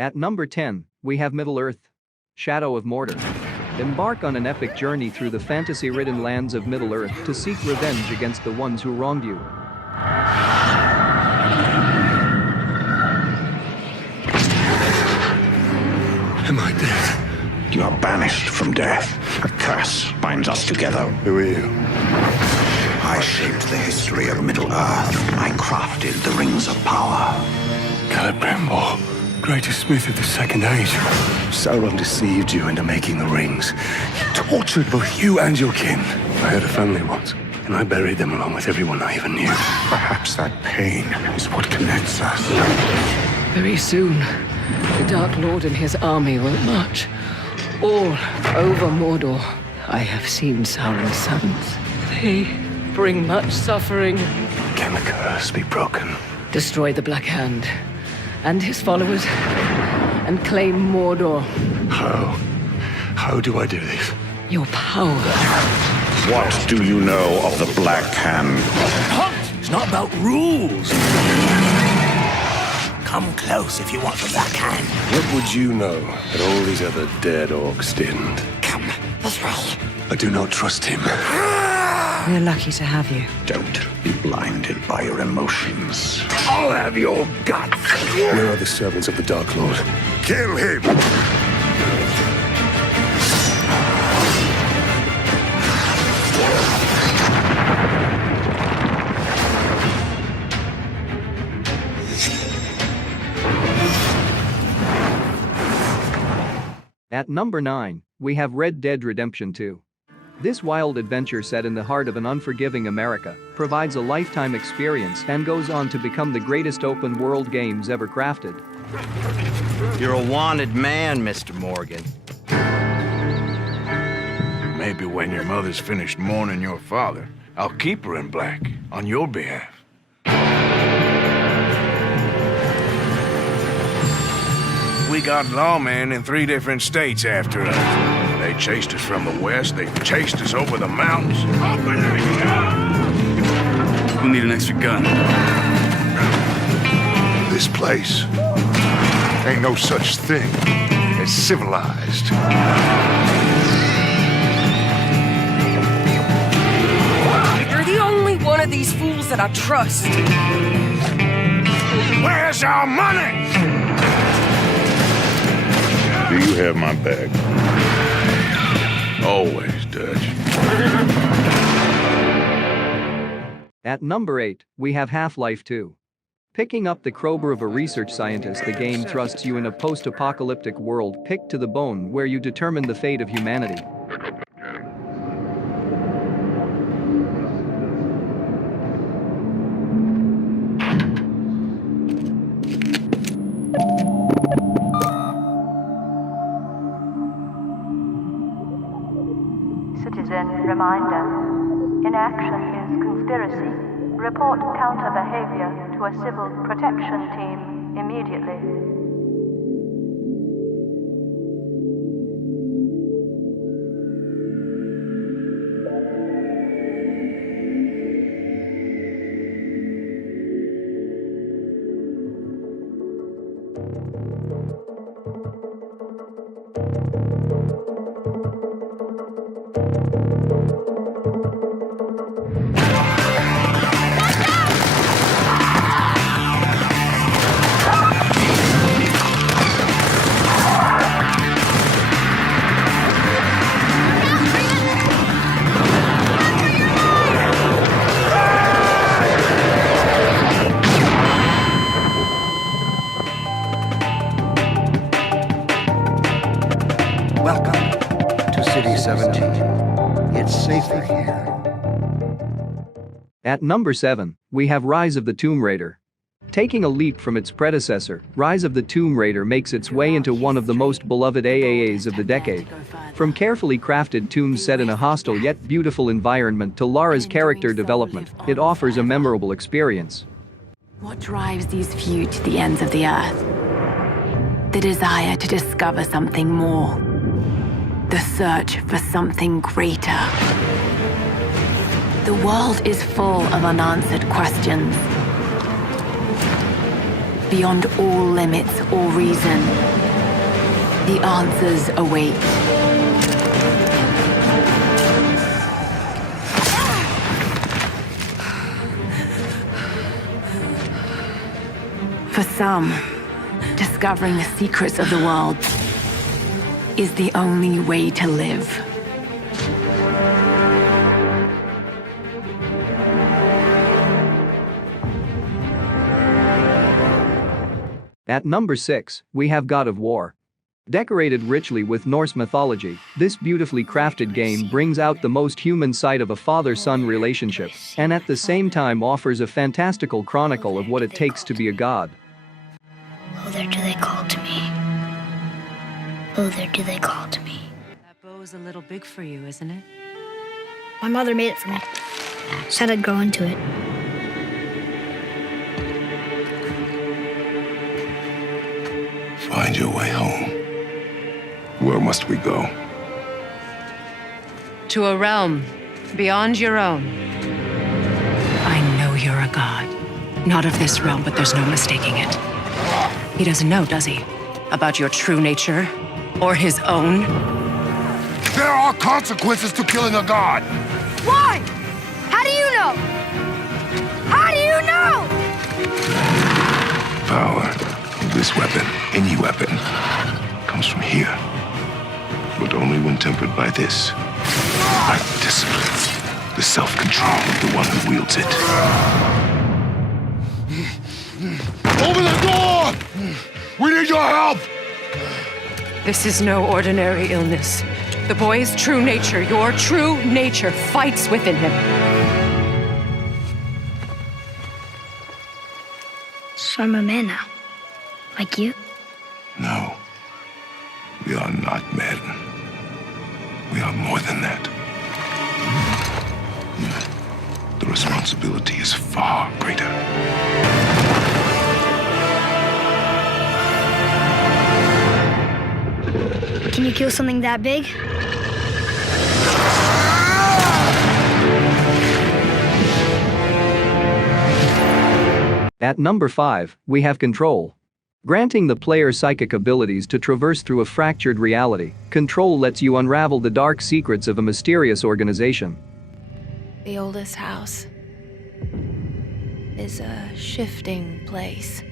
At number 10, we have Middle-earth. Shadow of Mordor. Embark on an epic journey through the fantasy-ridden lands of Middle-earth to seek revenge against the ones who wronged you. Am I dead? You are banished from death. A curse binds us together. Who are you? I shaped the history of Middle-earth. I crafted the rings of power. Celebrimbor, greatest smith of the Second Age. Sauron deceived you into making the rings. He tortured both you and your kin. I had a family once, and I buried them along with everyone I even knew. Perhaps that pain is what connects us. Very soon, the Dark Lord and his army will march all over Mordor. I have seen Sauron's sons. They bring much suffering. Can the curse be broken? Destroy the Black Hand and his followers and claim Mordor. How? How do I do this? Your power. What do you know of the Black Hand? It's not about rules. Come close if you want the Black Hand. What would you know that all these other dead orcs didn't? Come this way. I do not trust him. We're lucky to have you. Don't be blinded by your emotions. I'll have your guts. Where are the servants of the Dark Lord? Kill him! At number 9, we have Red Dead Redemption 2. This wild adventure set in the heart of an unforgiving America provides a lifetime experience and goes on to become the greatest open-world games ever crafted. You're a wanted man, Mr. Morgan. Maybe when your mother's finished mourning your father, I'll keep her in black on your behalf. We got lawmen in 3 different states after us. They chased us from the west, they chased us over the mountains. We'll need an extra gun. This place ain't no such thing as civilized. You're the only one of these fools that I trust. Where's our money? Do you have my bag? Always, Dutch. At number 8, we have Half-Life 2. Picking up the crowbar of a research scientist, the game thrusts you in a post-apocalyptic world picked to the bone where you determine the fate of humanity. Citizen reminder. Inaction is conspiracy. Report counter behavior to a civil protection team immediately. Welcome to City 17. It's safer here. At number 7, we have Rise of the Tomb Raider. Taking a leap from its predecessor, Rise of the Tomb Raider makes its way into one of the most beloved AAAs of the decade. From carefully crafted tombs set in a hostile yet beautiful environment to Lara's character development, it offers a memorable experience. What drives these few to the ends of the earth? The desire to discover something more. The search for something greater. The world is full of unanswered questions. beyond all limits or reason. The answers await. For some, discovering the secrets of the world is the only way to live. At number 6, we have God of War. Decorated richly with Norse mythology, this beautifully crafted game brings out the most human side of a father-son relationship, and at the same time offers a fantastical chronicle of what it takes to be a god. Oh, there do they call to me. Oh, there do they call to me. That bow's a little big for you, isn't it? My mother made it for me. Said I'd grow into it. Find your way home. Where must we go? To a realm beyond your own. I know you're a god. Not of this realm, but there's no mistaking it. He doesn't know, does he? About your true nature? Or his own? There are consequences to killing a god! Why? How do you know? How do you know? Power. This weapon, any weapon, comes from here. But only when tempered by this. By discipline. The self-control of the one who wields it. Open the door! We need your help! This is no ordinary illness. The boy's true nature, your true nature, fights within him. So I'm a man now. Like you? No. We are not men. We are more than that. The responsibility is far greater. Can you kill something that big? At number 5, we have Control. Granting the player psychic abilities to traverse through a fractured reality, Control lets you unravel the dark secrets of a mysterious organization. The oldest house is a shifting place.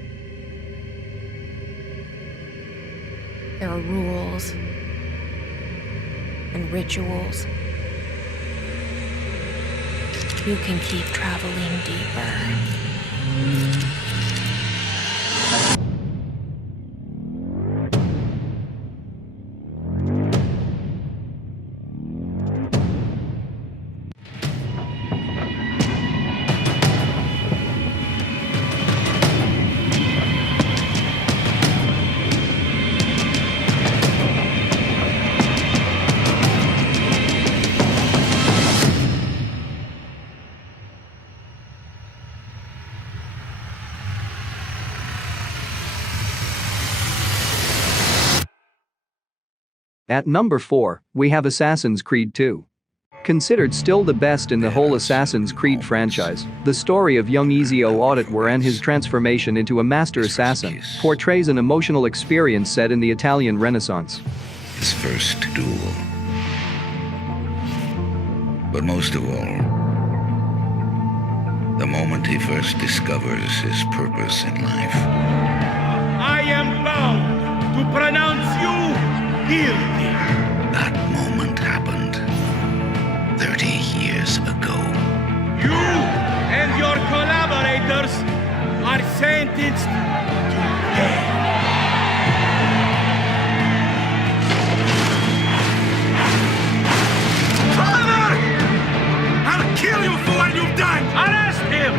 There are rules and rituals. You can keep traveling deeper. At number 4, we have Assassin's Creed 2. Considered still the best in the whole Assassin's Creed franchise, the story of young Ezio Auditore and his transformation into a master assassin portrays an emotional experience set in the Italian Renaissance. His first duel. But most of all, the moment he first discovers his purpose in life. I am bound to pronounce you guilty. That moment happened 30 years ago. You and your collaborators are sentenced to death. Father! I'll kill you for what you've done! Arrest him!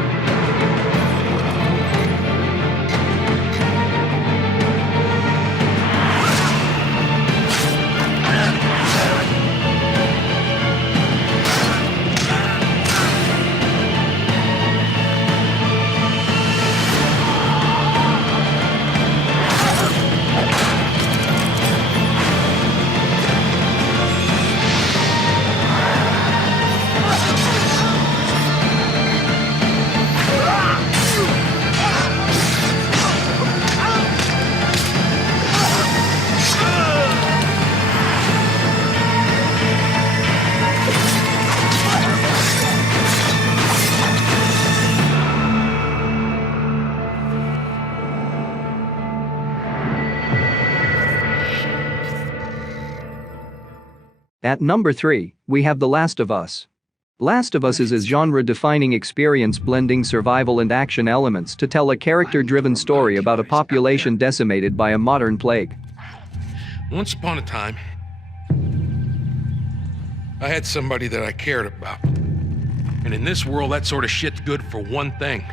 At number 3, we have The Last of Us. Last of Us is a genre-defining experience blending survival and action elements to tell a character-driven story about a population decimated by a modern plague. Once upon a time, I had somebody that I cared about. And in this world, that sort of shit's good for one thing.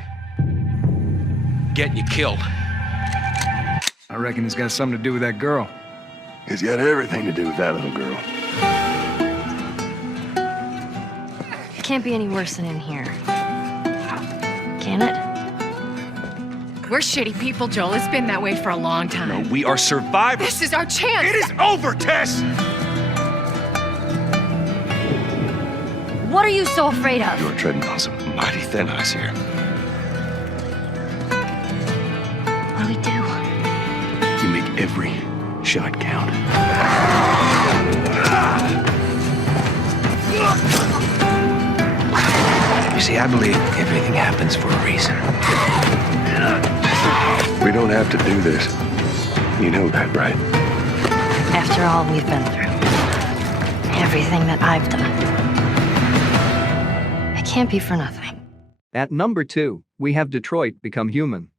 Getting you killed. I reckon it's got something to do with that girl. It's got everything to do with that little girl. It can't be any worse than in here. Can it? We're shitty people, Joel. It's been that way for a long time. No, we are survivors. This is our chance. It is over, Tess! What are you so afraid of? You're treading on some mighty thin ice here. What do we do? You make every shot count. You see, I believe everything happens for a reason. We don't have to do this. You know that, right? After all we've been through. Everything that I've done. It can't be for nothing. At number 2, we have Detroit Become Human.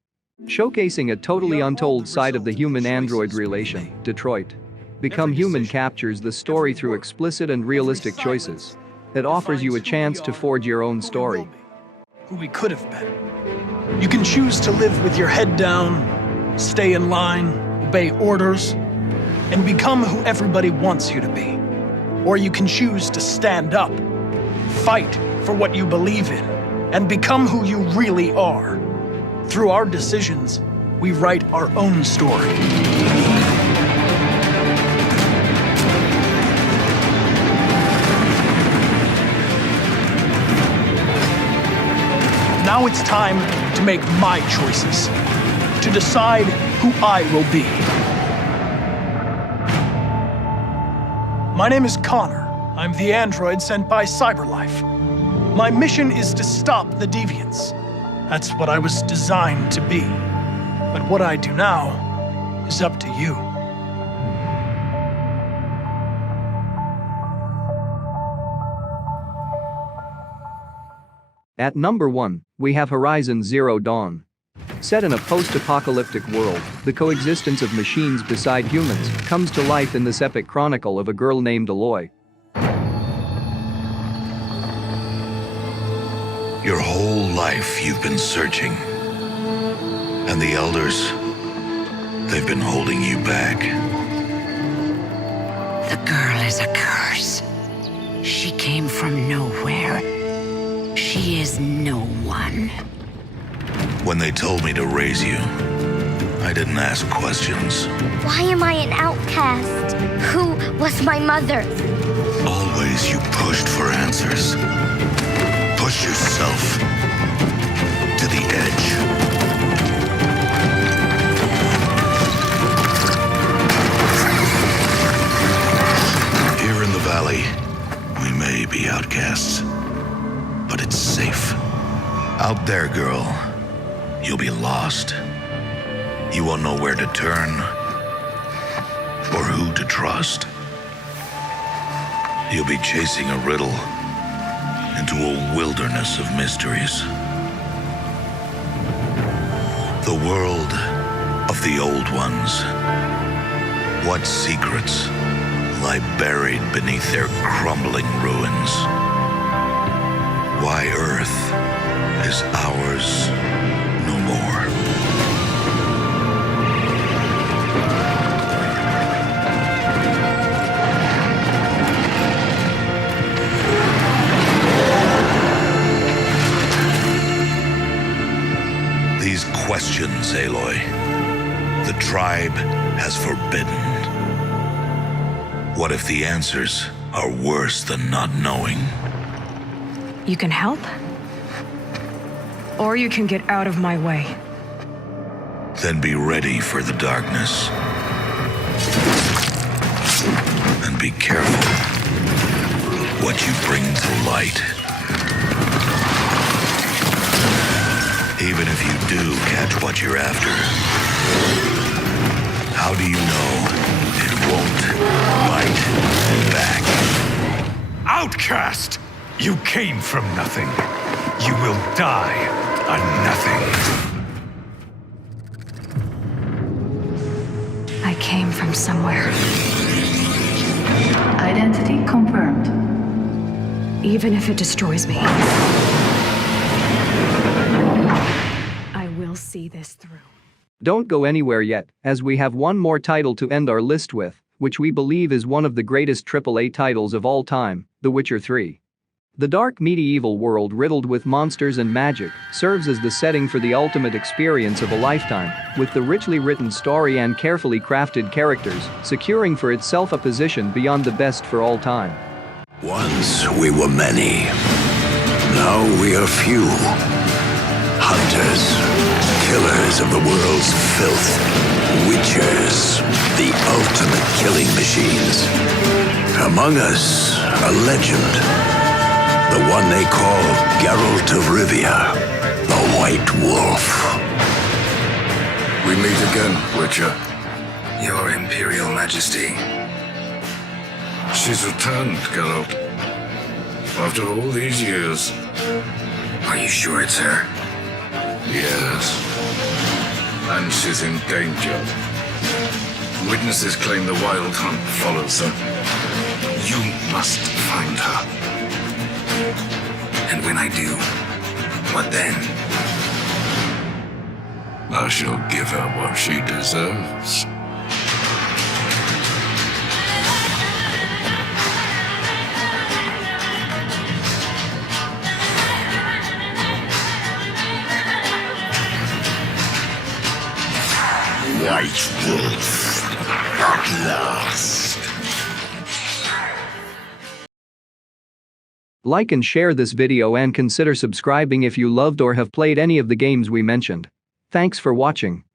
Showcasing a totally untold side of the human-android relation, Detroit Become Human captures the story through explicit and realistic choices. It offers you a chance to forge your own story. Who we could have been. You can choose to live with your head down, stay in line, obey orders, and become who everybody wants you to be. Or you can choose to stand up, fight for what you believe in, and become who you really are. Through our decisions, we write our own story. Now it's time to make my choices, to decide who I will be. My name is Connor. I'm the android sent by Cyberlife. My mission is to stop the deviants. That's what I was designed to be. But what I do now is up to you. At number 1, we have Horizon Zero Dawn. Set in a post-apocalyptic world, the coexistence of machines beside humans comes to life in this epic chronicle of a girl named Aloy. Your whole life you've been searching. And the elders, they've been holding you back. The girl is a curse. She came from nowhere. She is no one. When they told me to raise you, I didn't ask questions. Why am I an outcast? Who was my mother? Always you pushed for answers. Push yourself to the edge. Here in the valley, we may be outcasts, but it's safe. Out there, girl, you'll be lost. You won't know where to turn or who to trust. You'll be chasing a riddle into a wilderness of mysteries. The world of the old ones. What secrets lie buried beneath their crumbling ruins? Why Earth is ours no more. These questions, Aloy, the tribe has forbidden. What if the answers are worse than not knowing? You can help, or you can get out of my way. Then be ready for the darkness. And be careful what you bring to light. Even if you do catch what you're after, how do you know it won't bite back? Outcast! You came from nothing. You will die a nothing. I came from somewhere. Identity confirmed. Even if it destroys me, I will see this through. Don't go anywhere yet, as we have one more title to end our list with, which we believe is one of the greatest AAA titles of all time, The Witcher 3. The dark medieval world riddled with monsters and magic serves as the setting for the ultimate experience of a lifetime, with the richly written story and carefully crafted characters securing for itself a position beyond the best for all time. Once we were many. Now we are few. Hunters, killers of the world's filth. Witchers, the ultimate killing machines. Among us, a legend. The one they call Geralt of Rivia, the White Wolf. We meet again, Witcher. Your Imperial Majesty. She's returned, Geralt. After all these years. Are you sure it's her? Yes. And she's in danger. Witnesses claim the Wild Hunt follows her. You must find her. And when I do, what then? I shall give her what she deserves. White Wolf, at last. Like and share this video and consider subscribing if you loved or have played any of the games we mentioned. Thanks for watching.